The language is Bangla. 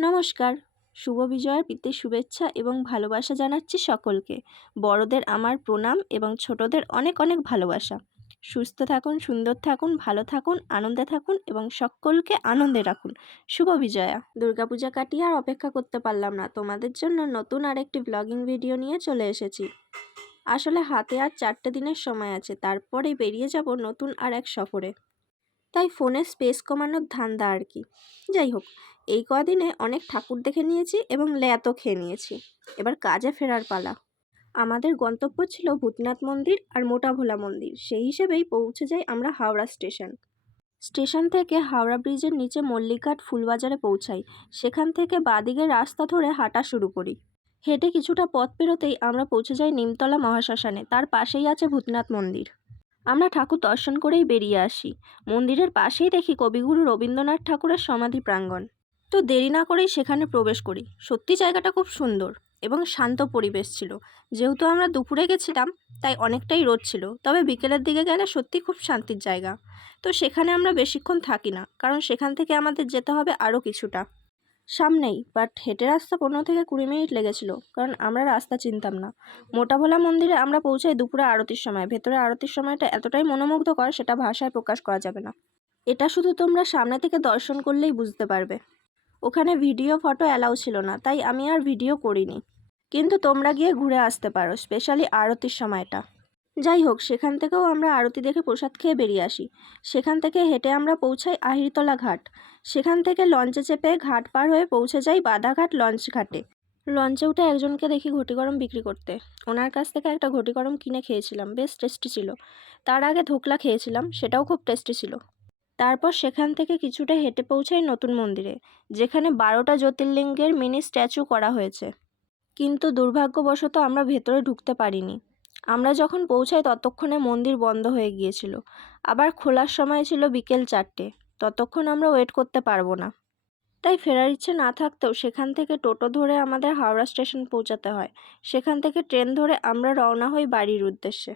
নমস্কার। শুভ বিজয়ার প্রীতি শুভেচ্ছা এবং ভালোবাসা জানাচ্ছি সকলকে। বড়দের আমার প্রণাম এবং ছোটদের অনেক অনেক ভালোবাসা। সুস্থ থাকুন, সুন্দর থাকুন, ভালো থাকুন, আনন্দে থাকুন এবং সকলকে আনন্দে রাখুন। শুভ বিজয়া। দুর্গাপূজা কাটিয়ে আর অপেক্ষা করতে পারলাম না, তোমাদের জন্য নতুন আরেকটি ব্লগিং ভিডিও নিয়ে চলে এসেছি। আসলে হাতে আর 4টে দিনের সময় আছে, তারপরেই বেরিয়ে যাব নতুন আর এক সফরে। তাই ফোনে স্পেস কমানোর ধান্দা আর কি। যাই হোক, এই কদিনে অনেক ঠাকুর দেখে নিয়েছি এবং ল্যাতও খেয়ে নিয়েছি। এবার কাজে ফেরার পালা। আমাদের গন্তব্য ছিল ভূতনাথ মন্দির আর মোটা ভোলা মন্দির। সেই হিসেবেই পৌঁছে যাই আমরা হাওড়া স্টেশন। স্টেশন থেকে হাওড়া ব্রিজের নিচে মল্লিকঘাট ফুলবাজারে পৌঁছাই। সেখান থেকে বাঁদিকের রাস্তা ধরে হাঁটা শুরু করি। হেঁটে কিছুটা পথ পেরোতেই আমরা পৌঁছে যাই নিমতলা মহাশ্মশানে। তার পাশেই আছে ভূতনাথ মন্দির। আমরা ঠাকুর দর্শন করেই বেরিয়ে আসি। মন্দিরের পাশেই দেখি কবিগুরু রবীন্দ্রনাথ ঠাকুরের সমাধি প্রাঙ্গণ। তো দেরি না করেই সেখানে প্রবেশ করি। সত্যি জায়গাটা খুব সুন্দর এবং শান্ত পরিবেশ ছিল। যেহেতু আমরা দুপুরে গেছিলাম তাই অনেকটাই রোদ ছিল, তবে বিকেলের দিকে গেলে সত্যি খুব শান্তির জায়গা। তো সেখানে আমরা বেশিক্ষণ থাকি না, কারণ সেখান থেকে আমাদের যেতে হবে আরও কিছুটা সামনেই, বাট হেঁটে রাস্তা 15 থেকে 20 মিনিট লেগেছিল, কারণ আমরা রাস্তা চিনতাম না। মোটাভোলা মন্দিরে আমরা পৌঁছাই দুপুরে আরতির সময়। ভেতরে আরতির সময়টা এতটাই মনোমুগ্ধকর, সেটা ভাষায় প্রকাশ করা যাবে না। এটা শুধু তোমরা সামনে থেকে দর্শন করলেই বুঝতে পারবে। ওখানে ভিডিও ফটো অ্যালাউ ছিল না, তাই আমি আর ভিডিও করিনি। কিন্তু তোমরা গিয়ে ঘুরে আসতে পারো, স্পেশালি আরতির সময়টা। যাই হোক, সেখান থেকেও আমরা আরতি দেখে প্রসাদ খেয়ে বেরিয়ে আসি। সেখান থেকে হেঁটে আমরা পৌঁছাই আহিরতলা ঘাট। সেখান থেকে লঞ্চে চেপে ঘাট পার হয়ে পৌঁছে যাই বাদাঘাট লঞ্চ ঘাটে। লঞ্চে উঠে একজনকে দেখি ঘটি গরম বিক্রি করতে। ওনার কাছ থেকে একটা ঘটি গরম কিনে খেয়েছিলাম, বেশ টেস্টি ছিল। তার আগে ধোকলা খেয়েছিলাম, সেটাও খুব টেস্টি ছিল। তারপর সেখান থেকে কিছুটা হেঁটে পৌঁছাই নতুন মন্দিরে, যেখানে 12টা জ্যোতির্লিঙ্গের মিনি স্ট্যাচু করা হয়েছে। কিন্তু দুর্ভাগ্যবশত আমরা ভেতরে ঢুকতে পারিনি। আমরা যখন পৌঁছাই ততক্ষণে মন্দির বন্ধ হয়ে গিয়েছিল। আবার খোলার সময় ছিল বিকেল 4টে। ততক্ষণ আমরা ওয়েট করতে পারবো না। তাই ফেরার ইচ্ছে না থাকতেও সেখান থেকে টোটো ধরে আমাদের হাওড়া স্টেশন পৌঁছাতে হয়। সেখান থেকে ট্রেন ধরে আমরা রওনা হই বাড়ির উদ্দেশ্যে।